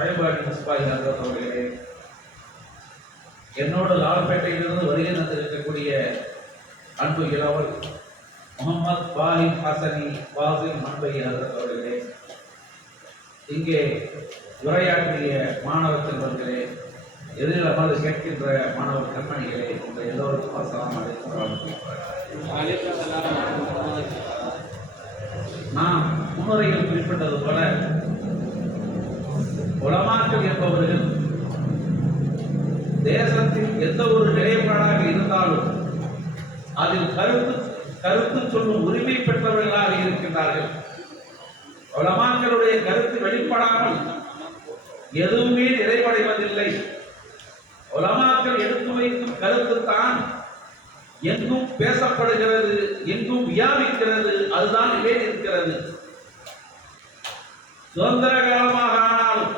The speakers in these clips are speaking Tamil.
ஷாயிபாடி முஸ்பாய் அவர்களே, என்னோட லால்பேட்டையிலிருந்து வருகை தந்திருக்கக்கூடிய அன்பு இளவல் முகமது பாலிம் ஹசனி பாசில் மன்பை அவர்களே, இங்கே உரையாற்றிய மாணவ செல்வர்களே, எதிரில் அமர்ந்து கேட்கின்ற மாணவ கண்மணிகளே, உங்கள் எல்லோருக்கும் அஸ்ஸலாமு அலைக்கும். நாம் முன்னுரையில் குறிப்பிட்டது போல உலமாக்கள் என்பவர்கள் தேசத்தில் எந்த ஒரு நிலைப்பாடாக இருந்தாலும் அதில் கருத்து சொல்லும் உரிமை பெற்றவர்களாக இருக்கின்றார்கள். உலமாக்களுடைய கருத்து வெளிப்படாமல் எதுவுமே நிறைவடைவதில்லை. உலமாக்கள் எடுத்து வைக்கும் கருத்து தான் எங்கும் பேசப்படுகிறது, எங்கும் வியாபிக்கிறது, அதுதான் நிலை இருக்கிறது. சுதந்திர காலமாக ஆனாலும்,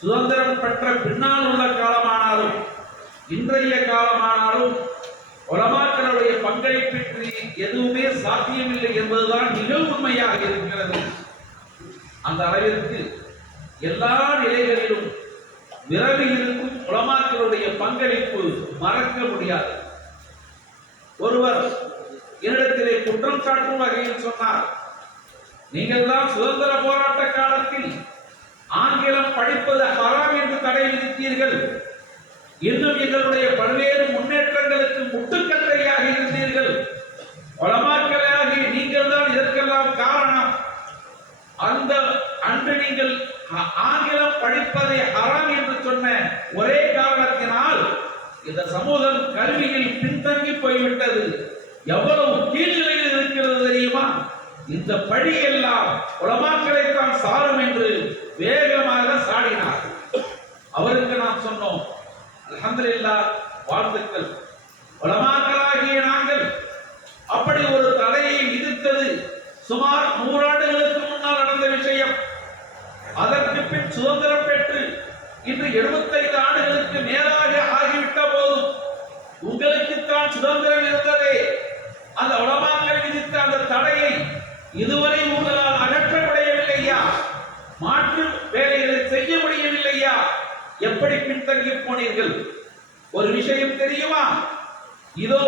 சுதந்திரம் பெற்ற பின்னால் உள்ள காலமானாலும், இன்றைய காலமானாலும் உலமாக்களுடைய பங்களிப்பின்றி எதுவுமே சாத்தியமில்லை என்பதுதான் நிகழ்வுண்மையாக இருக்கிறது. அந்த அளவிற்கு எல்லா நிலைகளிலும் விரவி இருக்கும் உலமாக்களுடைய பங்களிப்பு மறக்க முடியாது. ஒருவர் என்னிடத்திலே குற்றம் சாட்டும் வகையில் சொன்னார், நீங்கள் தான் சுதந்திர போராட்ட காலத்தில் ஆங்கிலம் படிப்பது ஹராம் என்று தடை விதித்தீர்கள், இன்னும் எங்களுடைய பல்வேறு முன்னேற்றங்களுக்கு முட்டுக்கட்டையாக இருந்தீர்கள், உலமாக்களாகி நீங்கள் தான் இதற்கெல்லாம் காரணம். அந்த அன்று நீங்கள் ஆங்கிலம் படிப்பதை ஹராம் என்று சொன்ன ஒரே காரணத்தினால் இந்த சமூகம் கல்வியில் பின்தங்கி போய்விட்டது. எவ்வளவு கீழ்நிலையில் இருக்கிறது தெரியுமா? இந்த பழி எல்லாம் உலமாக்களைத்தான் சாரும் என்று வேகமாக சாடினார். அவருக்கு நாம் சொன்னோம், அல்ஹம்துலில்லாஹ், வாழ்த்துக்கள். உலமாக்களாகிய நாங்கள் அப்படி ஒரு தடையை விதித்தது சுமார் 100 ஆண்டுகளுக்கு முன்னால் நடந்த விஷயம். அதற்கு பின் சுதந்திரம் பெற்று இன்று 75 ஆண்டுகளுக்கு மேலாக ஆகிவிட்ட போதும் உங்களுக்குத்தான் சுதந்திரம் இருந்ததே, அந்த உலமாக்கள் விதித்த அந்த தடையை இதுவரை உங்களால் அகற்ற முடியவில்லையா? மாற்று வேலைகளை செய்ய முடியவில்லையா? எப்படி பின்தங்கி போனீர்கள்? ஒரு விஷயம் தெரியுமா? இதோ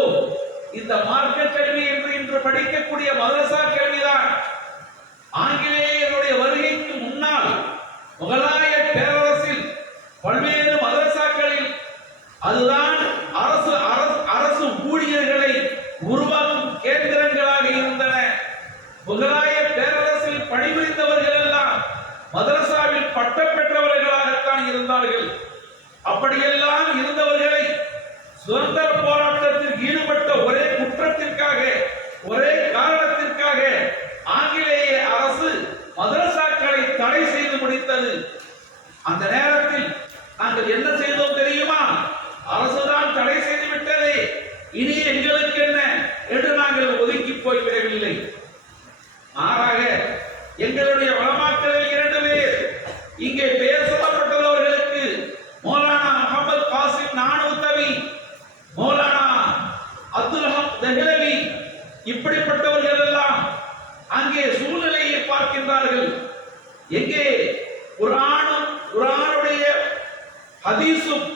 இந்த மார்க்க கல்வி என்று இன்று படிக்கக்கூடிய மதரசா கல்விதான் ஆங்கிலேயருடைய வருகைக்கு முன்னால் முகலாய பேரரசில் பல்வேறு மதரசாக்களில் அதுதான் அரசு ஊழியர்களை உருவாக்கும் கேந்திரங்களாக இருந்தன. முகலாய பேரரசில் பணிபுரிந்தவர்கள் எல்லாம் மதரசாவில் பட்டம் பெற்றவர்களாகத்தான் இருந்தார்கள். அப்படியெல்லாம் இருந்தவர்களை சுதந்திர போராட்டத்தில் ஈடுபட்ட ஒரே குற்றத்திற்காக, ஒரே காரணத்திற்காக ஆங்கிலேய அரசு மதரசாக்களை தடை செய்து முடித்தது. அந்த நேரத்தில் நாங்கள் என்ன செய்தோம் தெரியுமா? அரசுதான் தடை செய்து விட்டதே, இனி எங்களுக்கு என்ன என்று நாங்கள் ஒதுக்கி போய்விடவில்லை. மாறாக எங்களுடைய உலமாக்களில் 2 பேர் இங்கே பெயர் சொல்லப்பட்டுள்ளவர்களுக்கு மௌலானா முகமது காசிம் நானூத்தவி, மௌலானா அப்துல் ஹக் தஹ்லவி, இப்படிப்பட்டவர்கள் எல்லாம் அங்கே சூழ்நிலையை பார்க்கின்றார்கள். எங்கே குர்ஆனுடைய ஹதீஸும்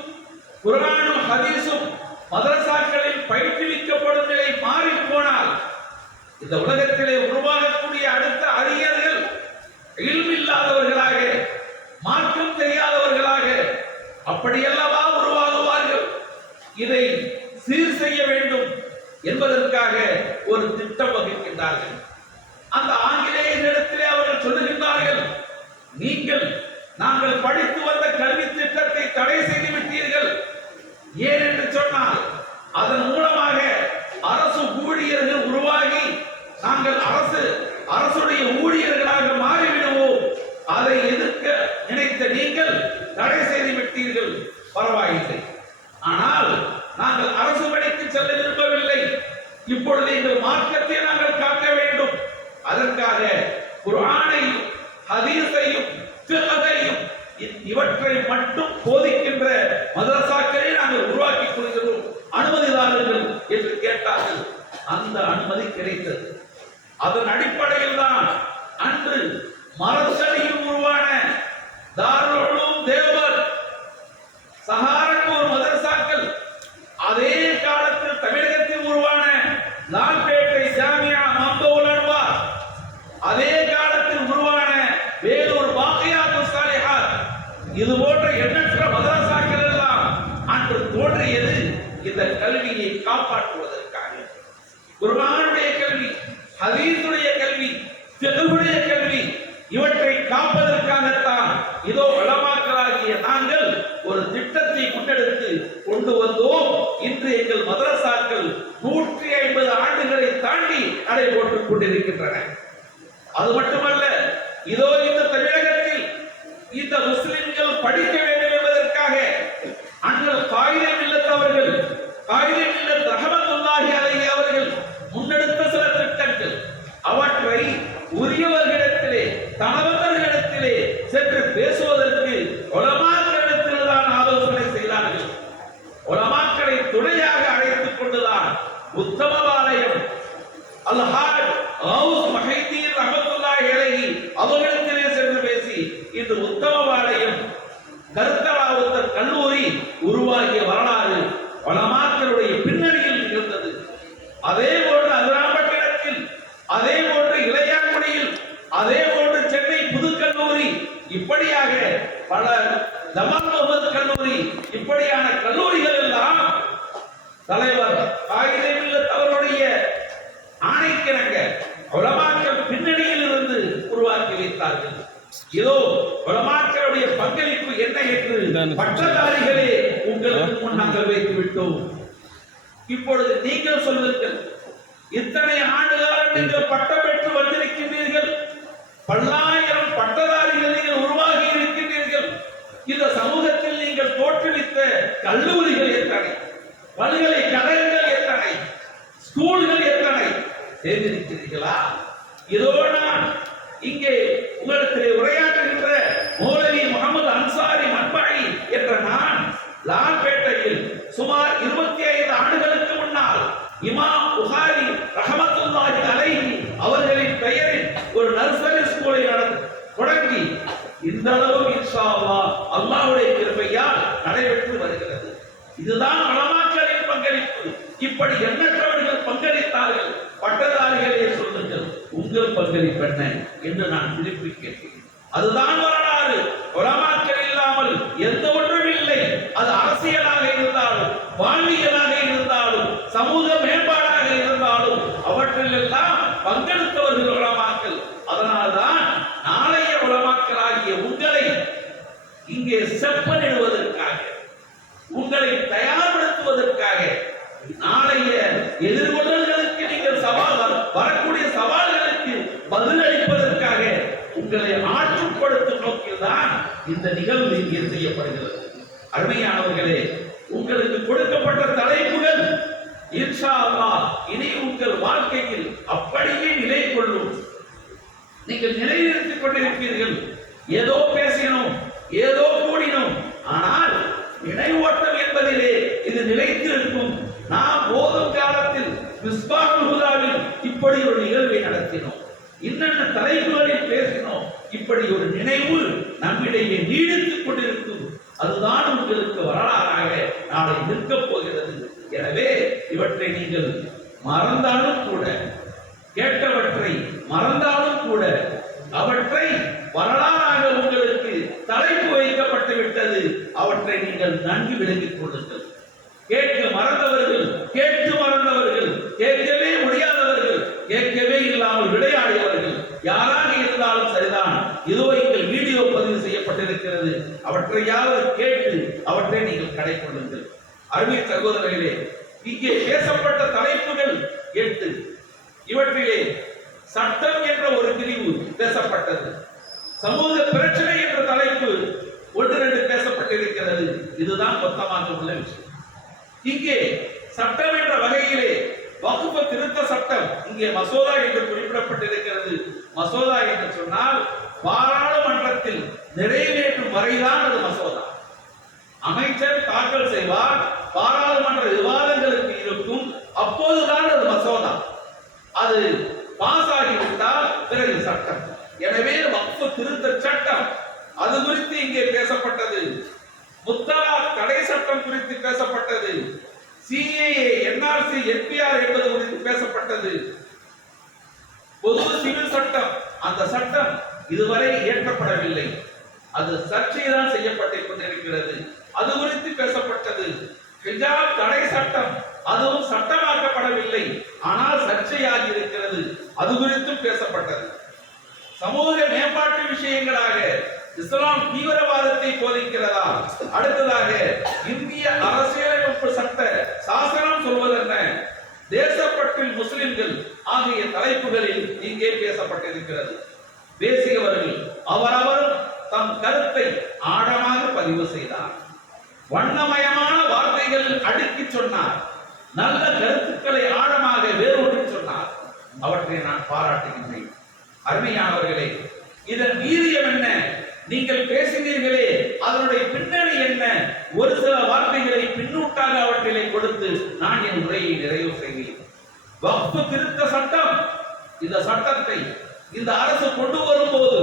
மதரசாக்களில் பயிற்றுவிக்கப்படும் நிலை மாறி போனால் இந்த உலகத்திலே உருவாகக்கூடிய அடுத்த அறிஞர்கள் இல்ம் இல்லாதவர்களாக, மார்க்கம் தெரியாதவர்களாக அப்படியல்லவா உருவாகுவார்கள். இதை சீர் செய்ய வேண்டும் என்பதற்காக ஒரு திட்டம் வகுக்கின்றார்கள். அந்த ஆங்கிலேயர்களிடத்திலே அவர்கள் சொல்லுகின்றார்கள், நாங்கள் படித்து வந்த கல்வி திட்டத்தை தடை செய்து விட்டீர்கள். ஏன் என்று சொன்னால் அதன் மூலமாக அரசு ஊழியர்கள் உருவாகி நாங்கள் அரசுடைய ஊழியர்களாக மாறிவிடுவோம். அதை எதிர்க்க நினைத்த நீங்கள் தடை செய்து விட்டீர்கள். பரவாயில்லை, ஆனால் நாங்கள் அரசு பணிக்கு செல்ல விரும்பவில்லை. இப்பொழுது எங்கள் மார்க்கத்தை நாங்கள் காக்க வேண்டும். அதற்காக குர்ஆனையும் ஹதீஸையும் ஃபிக்ஹையும் இவற்றை மட்டும் போதிக்கின்ற மதரசாக்களை நாங்கள் உருவாக்கிக் கொள்கிறோம், அனுமதிதாரர்கள் என்று கேட்டார்கள். அந்த அனுமதி கிடைத்தது. அதன் அடிப்படையில் தான் அன்று மரசடியில் உருவான தாருல் உலூம் இது போன்ற எண்ணற்ற மதரசாக்கள் எல்லாம் அன்று தோன்றியது இந்த கல்வியை காப்பாற்றுவதற்காக. குர்ஆனுடைய கல்வி, ஹதீஸுடைய கல்வி, ஃபிக்ஹுடைய கல்வி, இவற்றை காப்பதற்காகத்தான் இதோ உலமாக்களாகிய நாங்கள் ஒரு திட்டத்தை முன்னெடுத்து கொண்டு வந்தோம். இன்று எங்கள் மதரசாக்கள் 150 ஆண்டுகளை தாண்டி நடைபெற்றுக் கொண்டிருக்கின்றன. அது மட்டுமல்ல, இதோ இந்த தமிழகத்தில் இந்த முஸ்லிம்கள் படிக்க வேண்டும் என்பதற்காக அண்ணல் காயிதே மில்லத் அவர்கள், காயிதே மில்லத் ரஹ்மத்துல்லாஹி அலைஹி அவர்கள் முன்னெடுத்த சில திட்டங்கள், அவற்றை உரியவர்களிடத்திலே, தனவந்தர்களிடத்திலே சென்று பேசுவதற்கு உலமாக்களிடத்தில் தான் ஆலோசனை செய்தார்கள். உலமாக்களை துணையாக அழைத்துக் கொண்டுதான் உத்தமவாலயம் அல்ஹாஜ் கௌஸ் மஹீதீன் ரஹ்மத்துல்லாஹி அலைஹி அவர்களிடத்திலே சென்று பேசி இன்று உத்தமவாலயம் கருத்தராவுத்தர் கல்லூரி உருவாகிய வரலாறு உலமாக்களுடைய பின்னணியில் இருந்தது. அதே போன்று அதிராம்பட்டினத்தில், அதே போன்று இளையாங்குடியில், அதே போன்று சென்னை புதுக்கல்லூரி, இப்படியாக பல ஜமால் முஹம்மது கல்லூரி, இப்படியான கல்லூரிகள் எல்லாம் தலைவர் காயிதே மில்லத் அவருடைய ஆணைக்கிணங்க உலமாக்கள் பின்னணியில் இருந்து உருவாக்கி வைத்தார்கள். இதோ உலமாக்களுடைய பங்களிப்பு என்ன என்று பட்டதாரிகளே உங்களுக்கு முன் நாங்கள் வைத்து விட்டோம். இப்பொழுது நீங்கள் சொல்லுங்கள், இத்தனை ஆண்டு காலம் நீங்கள் பட்டம் பெற்று வந்திருக்கின்றீர்கள், பல்லாயிரம் பட்டதாரிகள் நீங்கள் உருவாகி இருக்கின்றீர்கள். இந்த சமூகத்தில் நீங்கள் தோற்றுவித்த கல்லூரிகள் எத்தனை, பல்கலைக்கழகங்கள் எத்தனை, ஸ்கூல்கள் எத்தனை சேர்ந்திருக்கிறீர்களா? இதோ நான் இங்கே உங்களிடத்திலே உரையாற்றுகின்ற மௌலவி முகமது அன்சாரி மன்பாயி என்ற நான் லால்பேட்டையில் சுமார் 25 ஆண்டுகளுக்கு முன்னால் இமாம் புகாரி ரஹ்மத்துல்லாஹி அலைஹி அவர்களின் பெயரில் ஒரு நர்சரி ஸ்கூலை தொடங்கி இந்த அளவு இன்ஷா அல்லாஹ் அல்லாஹ்வுடைய கிருபையால் நடைபெற்று வருகிறது. இதுதான் உலமாக்களின் பங்களிப்பு. இப்படி எண்ணற்றவர்கள் பங்களித்தார்கள். பட்டதாரிகளே சொல்லுங்கள், உங்கள் பங்களிப்பு என்ன என்று நான் திருப்பி கேட்கிறேன். அதுதான் வரலாறு. உலமாக்கள் இல்லாமல் எந்த ஒன்றும் இல்லை. அது அரசியலாக இருந்தாலும், வாழ்வியலாக இருந்தாலும், சமூக மேம்பாடாக இருந்தாலும் அவற்றில் எல்லாம் பங்கெடுத்தவர்கள் உலமாக்கள். அதனால்தான் நாளைய உலமாக்களாகிய உங்களை இங்கே செப்பனிடுவதற்காக, உங்களை தயார்படுத்துவதற்காக, நாளைய எதிர்கொள்ளல்களுக்கு நீங்கள் வரக்கூடிய சவால்களுக்கு பதிலளிப்பதற்காக உங்களை ஆற்றுப்படுத்தும் நோக்கில் தான் இந்த நிகழ்வு இங்கே செய்யப்படுகிறது. அருமையானவர்களே, உங்களுக்கு கொடுக்கப்பட்ட தலைப்புகள் இன்ஷா அல்லாஹ் இனி உங்கள் வாழ்க்கையில் அப்படியே நிலை கொள்ளும். நீங்கள் நிலைநிறுத்திக் கொண்டிருப்பீர்கள். ஏதோ பேசினோம், ஏதோ கூடினோம், ஆனால் நினைவோட்டம் என்பதிலே இது நிலைத்திருக்கும். நாம் போதும் காலத்தில் மிஸ்பாஹுல் ஹுதாவில் இப்படி ஒரு நிகழ்வை நடத்தினோம், இன்னென்ன தலைப்புகளில் பேசினோம். இப்படி ஒரு நினைவு நம்மிடையே நீடித்துக் கொண்டிருக்கும். அதுதான் உங்களுக்கு வரலாறாக நாளை நிற்கப் போகிறது. எனவே இவற்றை நீங்கள் மறந்தாலும் கூட, கேட்டவற்றை மறந்தாலும் கூட, அவற்றை வரலாறாக உங்களுக்கு தலைப்பு வைக்கப்பட்டு விட்டது. அவற்றை நீங்கள் நன்கு விளங்கிக் கொள்ளுங்கள். கேட்க மறந்தவர்கள், கேட்டு மறந்தவர்கள், கேட்கவே முடியாதவர்கள், கேட்கவே இல்லாமல் விளையாடியவர்கள் யாராக இருந்தாலும் சரிதான். இதோ எங்கள் வீடியோ பதிவு செய்யப்பட்டிருக்கிறது. அவற்றையாவது கேட்டு அவற்றை நீங்கள் கடைக்கொள்ளுங்கள். அருமை சகோதரர்களே, இங்கே பேசப்பட்ட தலைப்புகள் 8. இவற்றிலே சட்டம் என்ற ஒரு பிரிவு பேசப்பட்டது. சமூக பிரச்சனை என்ற தலைப்பு 1-2 பேசப்பட்டிருக்கிறது. இதுதான் மொத்தமாக உள்ள விஷயம். இங்கே சட்டம் என்ற வகையிலே வக்ஃப் திருத்த சட்டம் இங்கே மசோதா என்று குறிப்பிடப்பட்டிருக்கிறது. மசோதா என்று சொன்னால் பாராளுமன்றத்தில் நிறைவேற்றும் வரைதான் அது மசோதா. அமைச்சர் தாக்கல் செய்வார், பாராளுமன்ற விவாதங்களுக்கு இருக்கும், அப்போதுதான் அது மசோதா. அது பாஸ் ஆகிவிட்டால் பிறகு சட்டம். எனவே வக்ஃப் திருத்த சட்டம் அது குறித்து இங்கே பேசப்பட்டது. முத்தலாக் தடை சட்டம் குறித்து பேசப்பட்டது. சிஏஏ, என்ஆர்சி, என்பிஆர் என்பது குறித்து பேசப்பட்டது. பொது சிவில் சட்டம், அந்த சட்டம் இதுவரை இயற்றப்படவில்லை. அது சர்ச்சைதான் செய்யப்பட்டுக் கொண்டிருக்கிறது. அது குறித்து பேசப்பட்டது. ஹிஜாப் தடை சட்டம் அதுவும் சட்டமாக்கப்படவில்லை, ஆனால் சர்ச்சையாகி இருக்கிறது. அது குறித்தும் பேசப்பட்டது. சமூக மேம்பாட்டு விஷயங்களாக இஸ்லாம் தீவிரவாதத்தை போதிக்கிறதா, அடுத்ததாக இந்திய அரசியலமைப்பு சட்ட சாசனம் சொல்வதென்ன, தேசப்பற்றில் முஸ்லிம்கள் ஆகிய தலைப்புகளில் இங்கே பேசப்பட்டிருக்கிறது. பேசியவர்கள் அவரவரும் தம் கருத்தை ஆழமாக பதிவு செய்தார். வண்ணமயமான வார்த்தைகள் அடுக்கி சொன்னார். நல்ல கருத்துக்களை ஆழமாக வேரோடி சொன்னார். அவற்றை நான் பாராட்டுகின்றேன். அருமையானவர்களே, இதன் வீரியம் என்ன? நீங்கள் பேசினீர்களே, அதனுடைய பின்னணி என்ன? ஒரு சில வார்த்தைகளை பின்னூட்டாக அவற்றிலே கொடுத்து நான் என் உரையை நிறைவு செய்வேன். வக்ஃப் திருத்த சட்டம், இந்த சட்டத்தை இந்த அரசு கொண்டு வரும்போது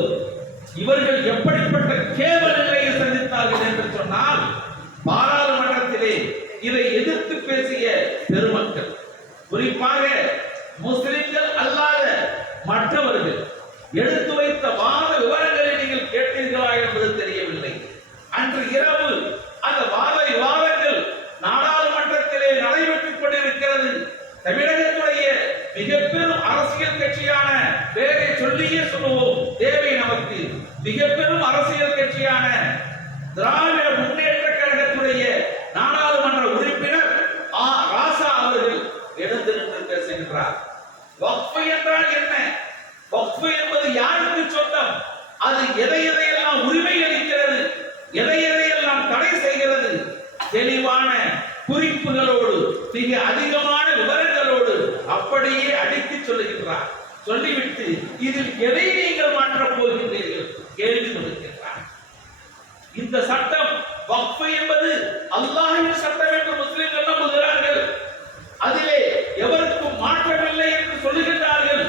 இவர்கள் எப்படிப்பட்ட கேவல நிலையை சந்தித்தார்கள் என்று சொன்னால், பாராளுமன்றத்திலே இதை எதிர்த்து பேசிய பெருமக்கள், குறிப்பாக முஸ்லிம்கள் அல்லாத மற்றவர்கள் எடுத்து வைத்த வாத விவரங்களை நீங்கள் கேட்டீர்களா என்பது தெரியவில்லை. அன்று இரவு அந்த வாத விவாதங்கள் நாடாளுமன்றத்திலே நடைபெற்றுக் கொண்டிருக்கிறது. தமிழகத்துடைய மிக பெரும் அரசியல் கட்சியான, பேரை சொல்லியே சொல்லுவோம், தேவை நமக்கு, மிக பெரும் அரசியல் கட்சியான திராவிட முன்னேற்ற கழகத்துடைய நாடாளுமன்ற உறுப்பினர் ராசா அவர்கள் எழுந்து நின்று பேசுகின்றார். வக்ஃப் என்றால் என்ன? வக்ஃப் என்பது யாருக்கு சொந்தம்? அது எதையெல்லாம் உரிமை அளிக்கிறது, எதையெல்லாம் தடை செய்கிறது? தெளிவான குறிப்புகளோடு, மிக அதிகமான விவரங்களோடு அப்படியே அடுக்கி சொல்லுகின்றார். சொல்லிவிட்டு இதில் எதை நீங்கள் மாற்றப் போகின்றீர்கள் கேள்வி கொடுக்கின்றார். இந்த சட்டம் வக்ஃப் என்பது அல்லாஹ்வின் சட்டம் என்று முஸ்லிம்கள் நம்புகிறார்கள். அதிலே எவருக்கும் மாற்றமில்லை என்று சொல்லுகின்றார்கள்.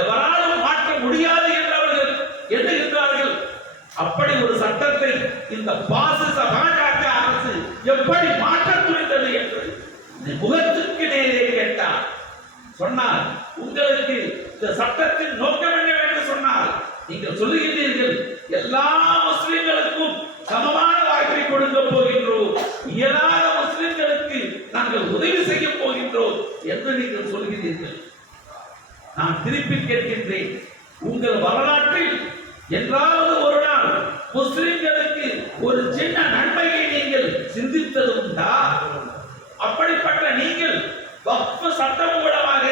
எவராலும் மாற்ற முடியாது என்று அவர்கள் எண்ணுகின்றார்கள். அப்படி ஒரு சட்டத்தை இந்த பாசிச பாஜக அரசு எப்படி மாற்ற துணிந்தது என்று முகத்துக்கு நேரே கேட்டார். சொன்னார், உங்களுக்கு இந்த சட்டத்தின் நோக்கம் என்னவென்று சொன்னால், நீங்கள் சொல்லுகின்றீர்கள் எல்லா முஸ்லிம்களுக்கும் சமமான வாய்ப்பை கொடுக்க போகின்றோம், இயலாத முஸ்லிம்களுக்கு நாங்கள் உதவி செய்ய போகின்றோம் என்று நீங்கள் சொல்கிறீர்கள். நான் திருப்பி கேட்கின்றேன், உங்கள் வரலாற்றில் என்றாவது ஒரு நாள் முஸ்லிம்களுக்கு ஒரு சின்ன நன்மையை நீங்கள் சிந்தித்தது உண்டா? அப்படிப்பட்ட நீங்கள் வக்ஃப் சட்டம் மூலமாக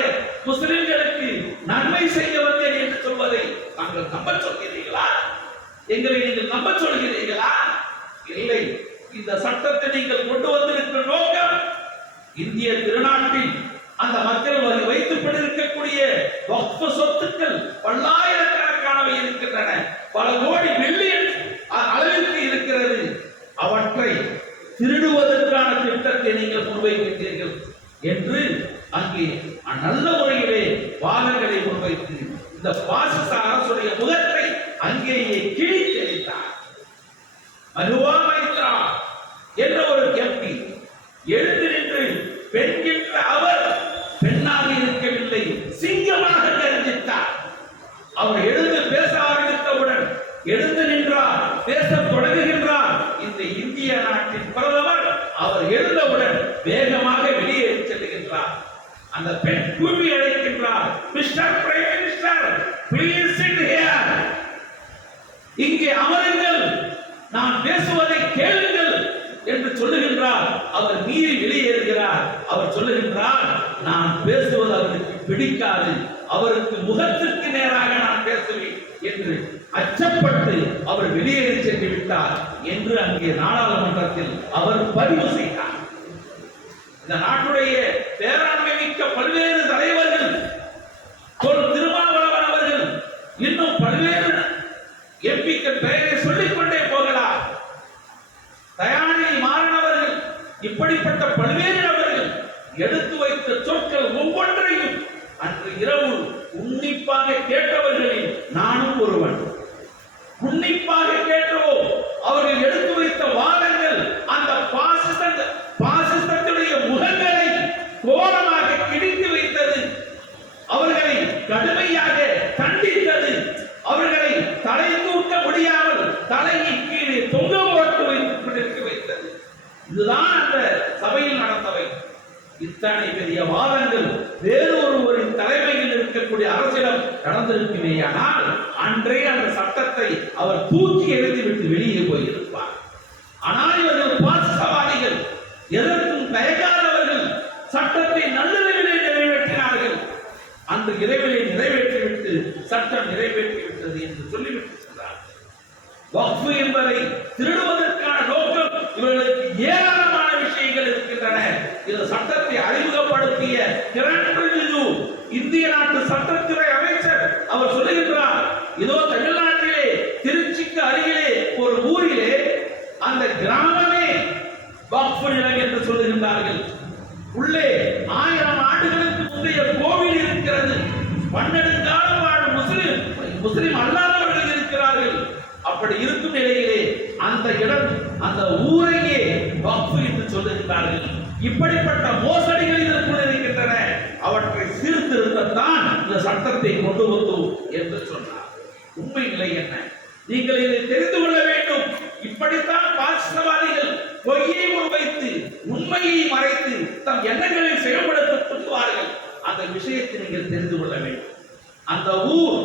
முஸ்லிம்களுக்கு நன்மை செய்ய வந்தேன் என்று சொல்வதை நாங்கள் நம்ப சொல்கிறீர்களா? எங்களை நீங்கள் நம்ப சொல்கிறீர்களா? இல்லை. இந்த சட்டத்தை நீங்கள் கொண்டு வந்திருக்கிற நோக்கம், இந்திய திருநாட்டில் அந்த மக்கள் வைத்துப்பட்டிருக்கக்கூடிய வக்ஃப் சொத்துக்கள் பல்லாயிரக்கணக்கானவை இருக்கின்றன, பல கோடி மில்லியன் அளவிற்கு இருக்கிறது. அவற்றை திருடுவதற்கான திட்டத்தை நீங்கள் முன்வைக்கின்றீர்கள் என்று அங்கே நல்ல முறையிலே வாதங்களை முன்வைத்து இந்த பாசிச அரசுடைய முகத்தை அங்கேயே கிழித்தெறிந்தார். மனுவா மைத்ரா என்ற ஒரு எம்பி எழுந்து நின்று பெண் என்ற அவர் பெண்ணாக இருக்கவில்லை, சிங்கமாக கருதித்தார். அவர் எழுந்து பேச ஆரம்பித்தவுடன் எழுந்து நின்றார், பேச தொடங்குகின்றார். இந்த இந்திய நாட்டின் பிரதமர் அவர் எழுந்தவுடன் வேகமாக வெளியேறி செல்லுகின்றார். அந்த பெண் கூப்பி அழைக்கின்றார், mister prime minister, please sit here, இங்கே அமருங்கள், நான் பேசுவதை கேளுங்கள் என்று சொல்லுகின்றார். அவர் மீறி வெளியேறுகிறார். அவர் சொல்லுகின்றார், நான் பேசுவது அவருக்கு பிடிக்காது, அவருக்கு முகத்திற்கு நேராக நான் பேசுவேன் என்று அச்சப்பட்டு அவர் வெளியேறி சென்று விட்டார் என்று அங்கே நாடாளுமன்றத்தில் அவர் பதிவு செய்தார். இந்த நாட்டுடைய பேராண்மை மிக்க பல்வேறு தலைவர்கள், திருமாவளவன் அவர்கள், இன்னும் பல்வேறு எம்பிக்கள் பெயரை சொல்லிக் கொண்டே போகலாம். தயாநிதி மாறன் அவர்கள், இப்படிப்பட்ட பல்வேறு நபர்கள் எடுத்து வைத்த சொற்கள் ஒவ்வொன்றையும் அன்று இரவு உன்னிப்பாக கேட்டவர்களில் நானும் ஒருவன். உன்னிப்பாக கேட்டோம். அவர்கள் எடுத்து வைத்த வாதங்கள் அந்த பாசிசத்துடைய முகங்களை கோரமாக கிழித்து வைத்தது, அவர்களை கடுமையாக கண்டித்தது, அவர்களை தலை தூக்க முடியாமல் தலையை இதுதான் அந்த சபையில் நடந்தவை. இத்தனை பெரிய வாதங்கள் வேறு ஒருவரின் தலைமையில் இருக்கக்கூடிய அரசிடம் நடந்திருக்குமேயானால் அன்றே அந்த சட்டத்தை அவர் தூக்கி எறிந்துவிட்டு வெளியே போயிருப்பார். ஆனால் இவர்கள் பாசிசவாதிகள், எதற்கும் தயங்காதவர்கள், சட்டத்தை நள்ளிரவிலே நிறைவேற்றினார்கள். அந்த இரவிலே நிறைவேற்றிவிட்டு சட்டம் நிறைவேற்றிவிட்டது என்று சொல்லிவிட்டு சென்றார். வக்ஃபு என்பதை திருடுவதற்கான நோக்கம் இவர்களுக்கு ஏராளமான விஷயங்கள் இருக்கின்றன. இந்த சட்டத்தை அறிமுகப்படுத்திய கிரண் ரிஜிஜு, இந்திய நாட்டு சட்டத்துறை அமைச்சர், அவர் சொல்லுகின்றார், இதோ தமிழ்நாட்டிலே திருச்சிக்கு அருகிலே ஒரு ஊரிலே அந்த கிராமமே வக்ஃபு நிலம் என்று சொல்லுகின்றார்கள். உள்ளே 1000 ஆண்டுகளுக்கு முந்தைய கோவில் இருக்கிறது. 12 காலம் வாழும் முஸ்லிம் அல்லாதவர்கள் இருக்கிறார்கள். அப்படி இருக்கும் நிலையிலே அந்த இடம், அந்த ஊரையே வக்ஃபு என்று சொல்லுகிறார்கள். இப்படிப்பட்ட மோசடிகள் இதற்குள் இருக்கின்றன. அவற்றை சீர்திருத்தத்தான் இந்த சட்டத்தை கொண்டு வந்தோம் என்று சொன்னார். உண்மை நிலை என்ன? நீங்கள் இதை தெரிந்து கொள்ள வேண்டும். இப்படித்தான் பாசிசவாதிகள் பொய்யை முன்வைத்து உண்மையை மறைத்து தம் எண்ணங்களை செயல்படுத்த துணிவார்கள். அந்த விஷயத்தை நீங்கள் தெரிந்து கொள்ள வேண்டும். அந்த ஊர்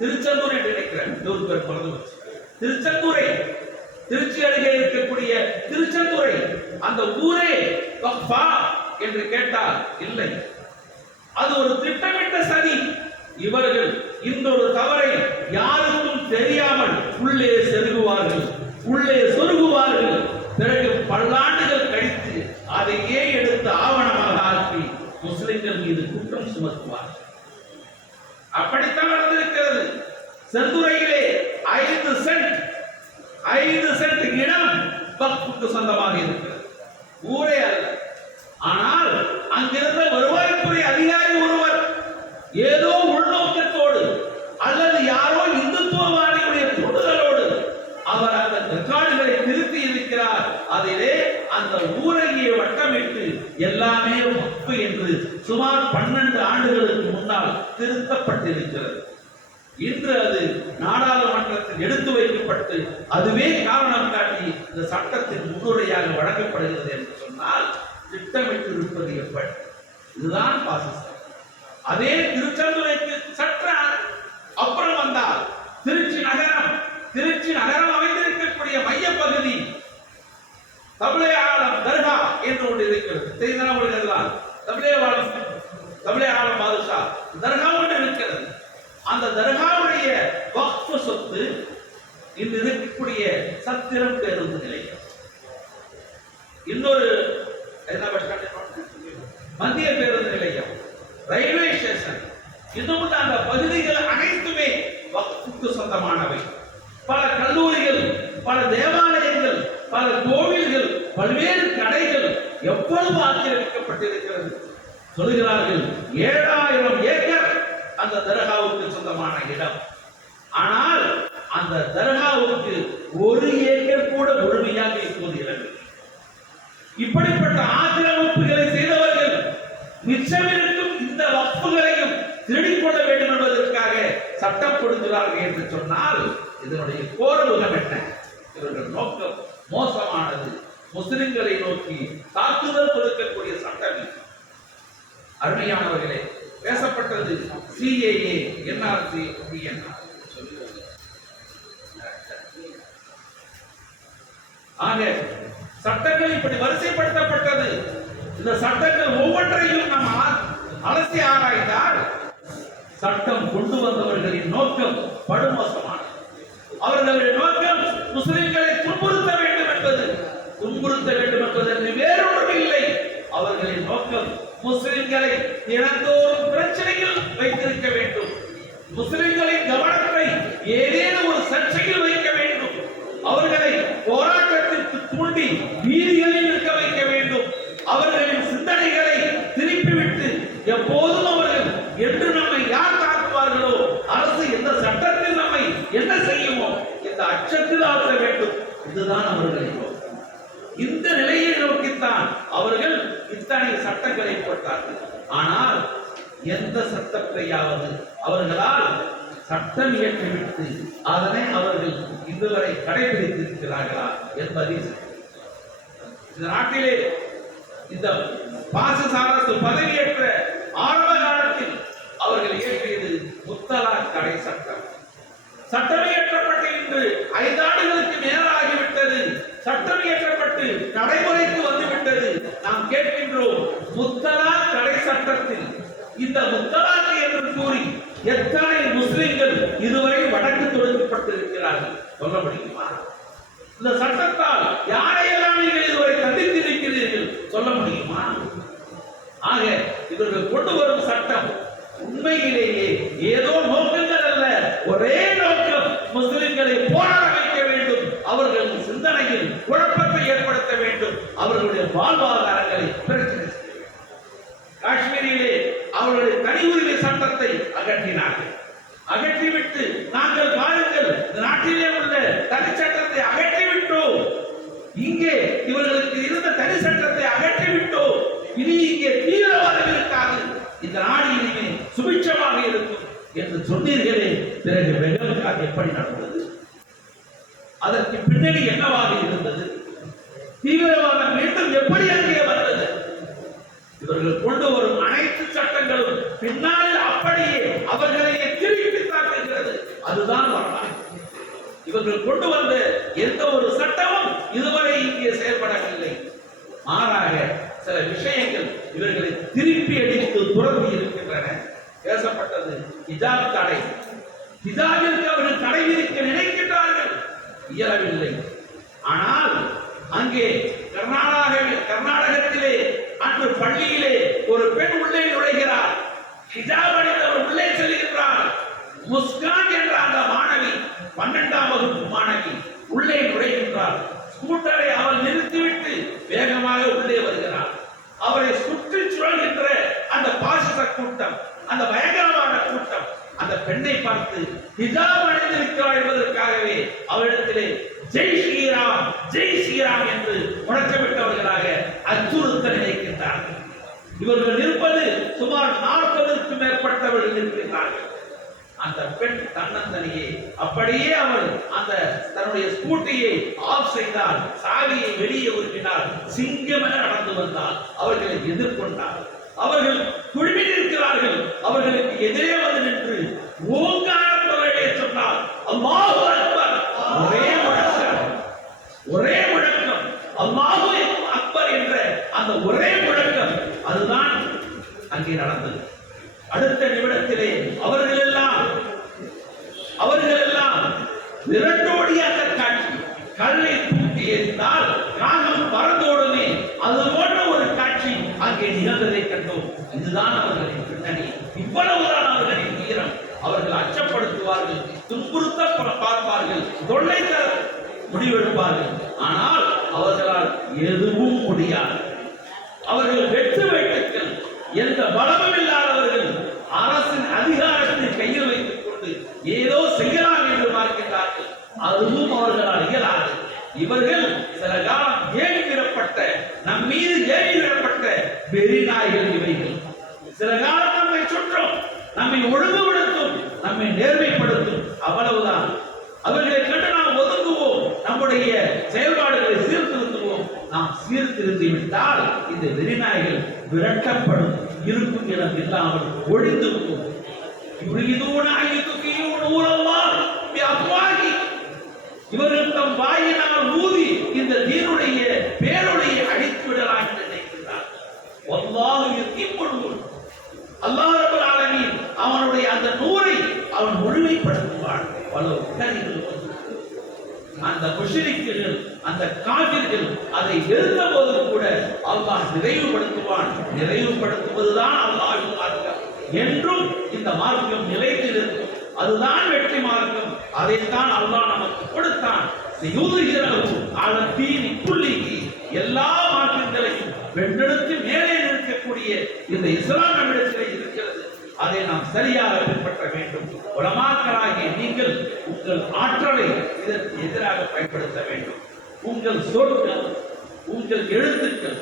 திருச்செந்தூர் என்று நினைக்கிறேன். திருச்செந்தூரை, திருச்சி அருகே இருக்கக்கூடிய திருச்செந்தூரை, அந்த ஊரே வக்ஃபா என்று கேட்டால் இல்லை, அது ஒரு திட்டமிட்ட சதி. இவர்கள் இந்த ஒரு தவறை யாருக்கும் தெரியாமல் உள்ளே செருகுவார்கள், உள்ளே சொருகுவார்கள். பிறகு பல்லாண்டுகள் கழித்து அதையே எடுத்து ஆவணமாக ஆக்கி முஸ்லிம்கள் மீது குற்றம் சுமத்துவார்கள். அப்படித்தான் நடந்திருக்கிறது. செந்துறையிலே 5 சென்ட் இடம் வக்ஃபுக்கு சொந்தமாக இருக்கிறது. ஊரே அல்ல. ஆனால் அங்கிருந்த வருவாய்த்துறை அதிகாரி ஒருவர் ஏதோ உள்நோக்கத்தோடு அல்லது யாரோ இந்துத்துவவாதியுடைய தூண்டுதலோடு அவர் அந்த ரெக்கார்டுகளை திருத்தி இருக்கிறார். அதிலே அந்த ஊரையே வட்டமிட்டு எல்லாமே வக்ஃபு என்று சுமார் 12 ஆண்டுகளுக்கு முன்னால் திருத்தப்பட்டிருக்கிறது. இன்று அது நாடாளுமன்றத்தில் எடுத்து வைக்கப்பட்டு அதுவே காரணம் காட்டி இந்த சட்டத்தின் முன்னுரையாக வழங்கப்படுகிறது என்று சொன்னால் திட்டமிட்டு இருப்பது எப்படி? இதுதான் பாசிசம். அதே திருச்செந்தூருக்கு சற்று அப்புறம் வந்தால் திருச்சி நகரம் அமைந்திருக்கக்கூடிய மையப்பகுதி தபிலே-ஆலம் தர்கா என்று ஒன்று இருக்கிறது. தெரிந்தவர்கள் தபிலே-ஆலம் பாதுஷா தர்கா ஒன்று இருக்கிறது. அந்த தர்காவுடைய வக்ஃபு சொத்து இன்று இருக்கக்கூடிய சத்திரம் பேருந்து நிலையம், இன்னொரு மத்திய பேருந்து நிலையம், ரயில்வே ஸ்டேஷன், இன்னும் அந்த பகுதிகள் அனைத்துமே வக்ஃபுக்கு சொந்தமானவை. பல கல்லூரிகள், பல தேவாலயங்கள், பல கோவில்கள், பல்வேறு கடைகள் எவ்வளவு ஆக்கிரமிக்கப்பட்டிருக்கிறது. சொல்கிறார்கள் 7000 ஏக்கர் அந்த தர்காவுக்கு சொந்தமான இடம். ஆனால் அந்த தர்காவுக்கு 1 ஏக்கர் கூட முழுமையாக இப்போது இல்லை. இப்படிப்பட்ட ஆக்கிரமிப்புகளை செய்தவர்கள் மிச்சமிருக்கும் இந்த வக்ஃபுகளையும் திருடிக்கொள்ள வேண்டும் என்பதற்காக சட்டம் கொடுக்கிறார்கள் என்று சொன்னால் இதனுடைய கோரமுகம் என்ன? இவர்கள் நோக்கம் மோசமானது. முஸ்லிம்களை நோக்கி தாக்குதல் கொடுக்கக்கூடிய சட்டம். அருமையானவர்களே, பேசப்பட்டது CAA, NRC, PNR. ஆக சட்டங்கள் இப்படி வரிசைப்படுத்தப்பட்டது. இந்த சட்டங்கள் ஒவ்வொன்றையும் நாம் அலசி ஆராய்ந்தால் சட்டம் கொண்டு வந்தவர்களின் நோக்கம் படுமோசமானது. அவர்களுடைய நோக்கம் முஸ்லிம்களை துன்புறுத்த வேண்டும் என்பது வேறொன்றும் இல்லை. அவர்களின் நோக்கம் முஸ்லிம்களை தினந்தோறும் பிரச்சனையில் வைத்திருக்க வேண்டும், முஸ்லிம்களின் கவனத்தை ஏதேனும் ஒரு சர்ச்சையில் வைக்க வேண்டும், அவர்களை போராட்டத்திற்கு தூண்டி வீதிகளில் நிற்க வைக்க வேண்டும், அவர்களின் சிந்தனைகளை திருப்பிவிட்டு எப்போதும் அவர்கள் என்று நம்மை யார் தாக்குவார்களோ, அரசு எந்த சட்டத்தில் நம்மை என்ன செய்யுமோ இந்த அச்சத்தில் ஆற்ற வேண்டும். இதுதான் அவர்களின் நோக்கம். இந்த நிலையை நோக்கித்தான் அவர்கள் இத்தனை சட்டங்களை போட்டார்கள். ஆனால் எந்த சட்டத்தையாவது அவர்களால் சட்டம் இயற்றிவிட்டு அதனை அவர்கள் இதுவரை கடைபிடித்திருக்கிறார்களா என்பதை இந்த நாட்டிலே இந்த பாசசாரசு பதவியேற்ற ஆரம்ப காலத்தில் அவர்கள் இயற்றியது முத்தலாக் தடை சட்டம். சட்டம் இயற்றப்பட்டு இன்று 5 ஆண்டுகளுக்கு மேலாகிவிட்டது. சட்டம் இயற்றப்பட்டு நடைமுறைக்கு வந்துவிட்டது. நாம் கேட்கின்றோம், முத்தலாக் தடை சட்டத்தில் இந்த முத்தலாக் என்று கூறி எத்தனை முஸ்லிம்கள் இதுவரை வழக்கு தொடுக்கப்பட்டிருக்கிறார்கள் சொல்ல முடியுமா? இந்த சட்டத்தால் யாரையெல்லாம் நீங்கள் இதுவரை கண்டித்திருக்கிறீர்கள் சொல்ல முடியுமா? ஆக இவர்கள் கொண்டு வரும் சட்டம் உண்மையிலேயே ஏதோ நோக்கங்கள் அல்ல, ஒரே நோக்கம் முஸ்லிம்களை போராட வைக்க வேண்டும், அவர்கள் சிந்தனையில் குழப்பத்தை ஏற்படுத்த வேண்டும், அவர்களுடைய வாழ்வாதாரங்களை பிரச்சனை செய்ய வேண்டும். காஷ்மீரிலே அவர்களுடைய தனி உரிமை சட்டத்தை அகற்றினார்கள். அகற்றிவிட்டு நாங்கள் பாருங்கள் நாட்டிலே உள்ள தனி சட்டத்தை அகற்றிவிட்டோம், இங்கே இவர்களுக்கு இருந்த தனி சட்டத்தை அகற்றிவிட்டோம், இனி இங்கே தீவிரவாதம் இருக்காது, இந்த நாடு இனிமே சுபிட்சமாக இருக்கும் என்று சொன்னீர்களே, பிறகு வெள்ளக்காக எப்படி நடந்தது? அதற்கு பின்னணி என்னவாக இருந்தது? தீவிரவாதம் மீண்டும் எப்படி அங்கே வந்தது? இவர்கள் கொண்டு வரும் அனைத்து சட்டங்களும் பின்னால் அப்படியே அவர்களையே திருப்பி தாக்குகிறது. அதுதான் வரலாறு. இவர்கள் கொண்டு வந்த எந்த ஒரு சட்டமும் இதுவரை இங்கே செயல்படவில்லை. மாறாக சில விஷயங்கள் இவர்களை திருப்பி அடித்து துரத்தி இருக்கின்றன. பேசப்பட்டது ஹிஜாப் தடை. ஹிஜாபிற்கு அவர்கள் தடை விதிக்க நினைக்கின்றார்கள், இயலவில்லை. ஆனால் அங்கே கர்நாடகத்திலே அன்று பள்ளியிலே ஒரு பெண் உள்ளே நுழைகிறார். ஹிஜாப் அணிந்தவர் உள்ளே செல்கிறார். முஸ்கான் என்ற அந்த மாணவி 12ஆம் வகுப்பு மாணவி உள்ளே நுழைகின்றார். ஸ்கூட்டரை அவள் நிறுத்திவிட்டு வேகமாக உள்ளே வருகிறார். அவரை சுற்றி சுழல்கின்ற அந்த பாசிச கூட்டம், அந்த பயங்கரமான கூட்டம் அந்த பெண்ணை பார்த்து ஹிஜாப் அணிந்திருக்கிறார் என்பதற்காகவே அவரிடத்திலே ஜெய் ஸ்ரீராம் ஜெய் ஸ்ரீராம் என்று முழக்கமிட்டவர்களாக அச்சுறுத்த நினைக்கின்றார்கள். இவர்கள் இருப்பது சுமார் 40க்கும் மேற்பட்டவர்கள் இருக்கிறார்கள். அந்த பெண் தன்னந்தனியே அப்படியே அவள் அந்த தன்னுடைய ஸ்கூட்டியை ஆஃப் செய்தால், சாவியை வெளியே உருட்டினார், சிங்கம் என நடந்து வந்தால் அவர்களை எதிர்கொண்டார். அவர்கள் குழுமி நிற்கிறார்கள். அவர்களுக்கு எதிரே வந்து நின்று ஓங்கார குரலிலே சொன்னார், அல்லாஹு அக்பர். ஒரே முழக்கம் அல்லாஹு அக்பர் என்ற அந்த ஒரே முழக்கம், அதுதான் அங்கே நடந்தது. அடுத்த நிமிடத்திலே அவர்கள் எல்லாம் விரட்டோடிய அந்த காட்சி, கல்லை தூக்கி எறிந்தால் காகம் பறந்தோடுமே, அது போன்ற ஒரு காட்சி அங்கே நிகழ்ந்ததை கண்டோம். இதுதான் அவர்களின் பின்னணி. இவ்வளவுதான் அவர்களின் வீரம். அவர்கள் அச்சப்படுத்துவார்கள், துன்புறுத்த பார்ப்பார்கள், தொல்லை தர முடிவெடுப்பார்கள். ஆனால் அவர்களால் எதுவும் முடியாது. அவர்கள் வெற்று வேட்டுக்கள், எந்த பலமும் இல்லாதவர்கள் அரசின் அதிகாரத்தை கையில் வைத்துக் கொண்டு ஏதோ செய்யலாம் என்று பார்க்கிறார்கள். அதுவும் அவர்களால் இயலாது. இவர்கள் சில காலம் ஏறி விடப்பட்ட, நம் மீது ஏறி விடப்பட்ட வெறி நாய்கள் இவைகள். சில காலம் நம்மை சுற்றும், நம்மை ஒழுங்குபடுத்தும், நம்மை நேர்மைப்படுத்தும், அவ்வளவுதான். அவர்களை கண்டு நாம் ஒதுங்குவோம், நம்முடைய செயல்பாடுகளை சீர்திருத்துவோம். நாம் சீர்திருத்தி விட்டால் இந்த வெறிநாய்கள் விரட்டப்படும், இருக்கும் இடம் இல்லாமல் ஒழிந்து போகும். இவர்கள் தம் வாயினால் ஊதி இந்த தீனுடைய பேருடைய அழித்து விடலாம் என்று நினைக்கிறார். அல்லாஹ் ரப்பல் ஆலமீன் அவனுடைய அந்த நூரை அவன் முழுமைப்படுத்துவான். பல உத்தரிகள் அந்த முஷ்ரிக்குகள், அந்த காபிர்கள் அதை எழுந்த போது கூட அல்லாஹ் நிறைவுபடுத்துவான். நிறைவுபடுத்துவதுதான் அல்லாஹ்வின் மார்க்கம். என்றும் இந்த மார்க்கம் நிலைத்து இருக்கும். அதுதான் வெற்றி மார்க்கம். அதைத்தான் அல்லாஹ் நமக்கு கொடுத்தான். எல்லா மார்க்கங்களையும் வென்றெடுத்து மேலே நிற்கக்கூடிய இந்த இஸ்லாம் நம்மிடத்தில் இருக்கிறது. அதை நாம் சரியாக பின்பற்ற வேண்டும். உலமாக்களாகிய நீங்கள் உங்கள் ஆற்றலை இதற்கு எதிராக பயன்படுத்த வேண்டும். உங்கள் சொற்கள், உங்கள் எழுத்துக்கள்,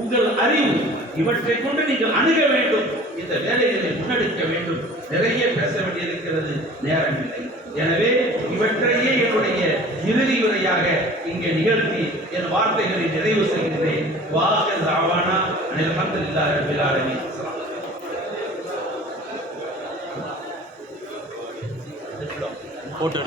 உங்கள் அறிவு, இவற்றை கொண்டு நீங்கள் அணுக வேண்டும். இந்த வேலைகளை முன்னெடுக்க வேண்டும். நிறைய பேச வேண்டியிருக்கிறது, நேரமில்லை. எனவே இவற்றையே என்னுடைய இறுதி உரையாக இங்கே நிகழ்த்தி என் வார்த்தைகளை நிறைவு செய்கிறேன். வாஹிர் தஅவானா அனில் ஹம்துலில்லாஹி ரப்பில் ஆலமீன். போட்டோ